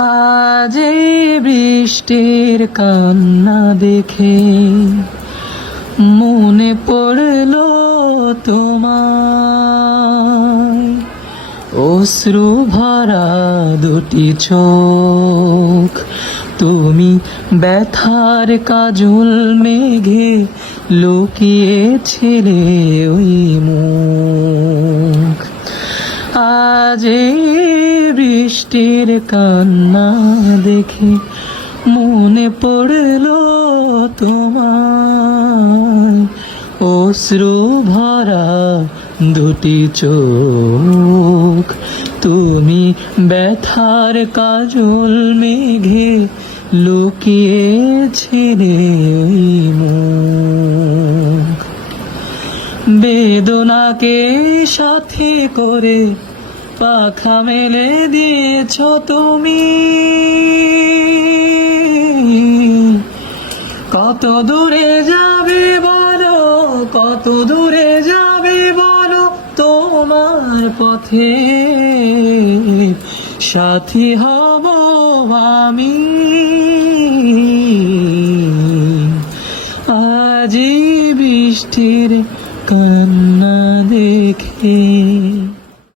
আজ এই বৃষ্টির কান্না দেখে মনে পড়লো তোমার, অশ্রু ভরা দুটি চোখ, তুমি ব্যথার কাজল মেঘে লুকিয়েছিলে ওই মুখ। আজ এই বৃষ্টির কান্না দেখে মনে পড়লো তোমার, অশ্রু ভরা দুটি চোখ, তুমি ব্যথার কাজল মেঘে লুকিয়েছিলে ওই মুখ। বেদনাকে সাথে করে পাখা মেলে দিয়েছ তুমি, কত দূরে যাবে বলো, কত দূরে যাবে বলো, তোমার পথে সাথী হব আমি। আজ বৃষ্টির কান্না দেখে